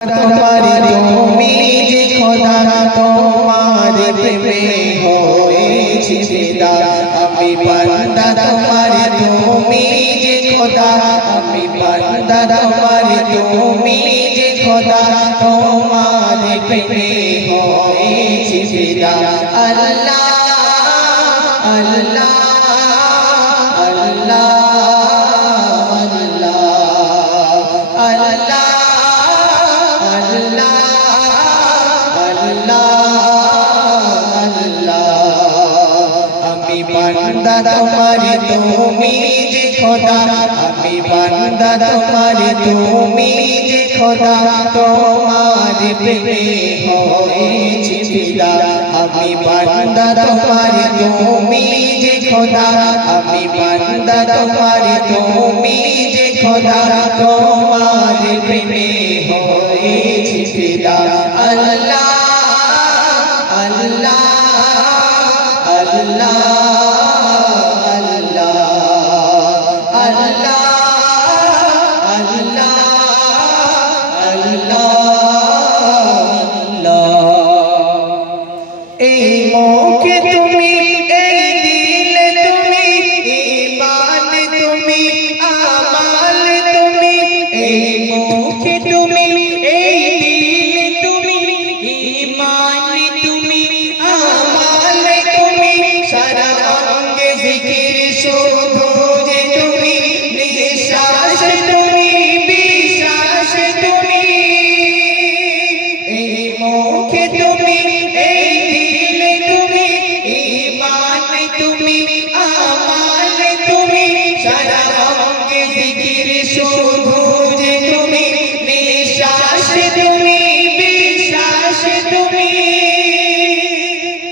তোমার তুমি যে খোদা তোমার প্রেমে হয়েছি ফিদা আমি বান্দা তোমার তুমি যে খোদা আমি বান্দা তোমার তুমি যে খোদা তোমার প্রেমে হয়েছি ফিদা আল্লাহ আল্লাহ আল্লাহ আল্লাহ আল্লাহ আমি বান্দা তোমার তুমি যে খোদা, আমি বান্দা তোমার তুমি যে খোদা, তোমার প্রেমে হয়েছি ফিদা আমি বান্দা তোমার তুমি যে খোদা, আমি বান্দা তোমার তুমি যে খোদা, তোমার প্রেমে হয়েছি আল্লাহ আল্লাহ আল্লাহ।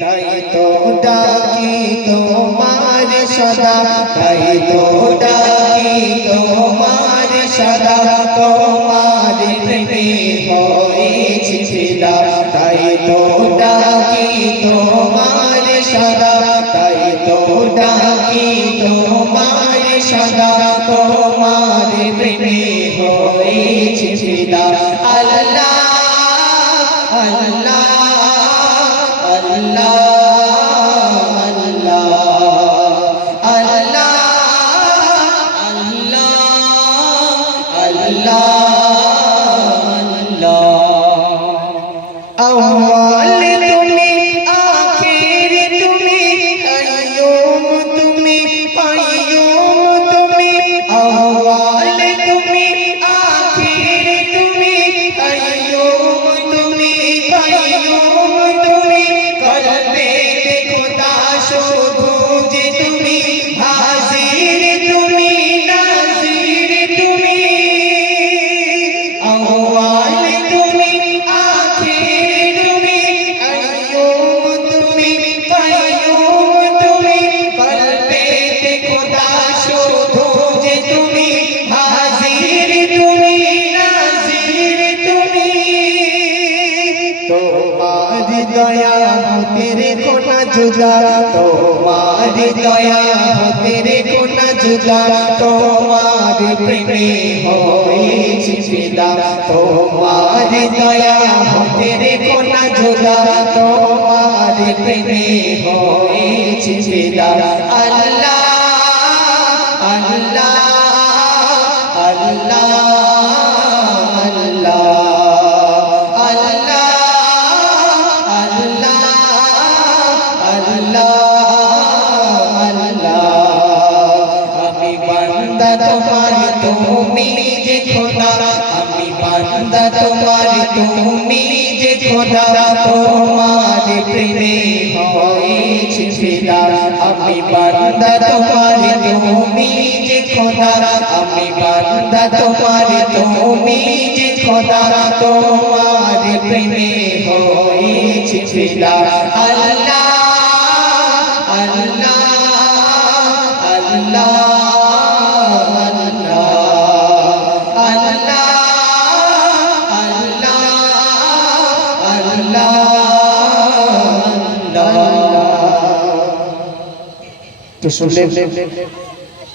তাই তো ডাকি তোমার সদা তাই তোমার সদা তাই তো ডাকি তোমার সদা। তোমার প্রেমে হয়েছি আল্লাহ আল্লাহ। তোমার দয়া হতে রেখো না জুদা তোমার দয়া হতে রেখো না জুদা তোমার প্রেমে হয়েছি ফিদা, তোমার দয়া হতে রেখো না জুদা তোমার প্রেমে হয়েছি ফিদা। আল্লাহ আল্লাহ বান্দা তোমার তুমি যে খোদা, আমি বান্দা তোমার তুমি যে খোদা। তোমার প্রেমে হয়েছি ফিদা, আমি বান্দা তোমার তুমি যে খোদা। আমি বান্দা তোমার তুমি যে খোদা, তোমার প্রেমে হয়েছি ফিদা। আল্লাহ আল্লাহ আল্লাহ। শুনলেন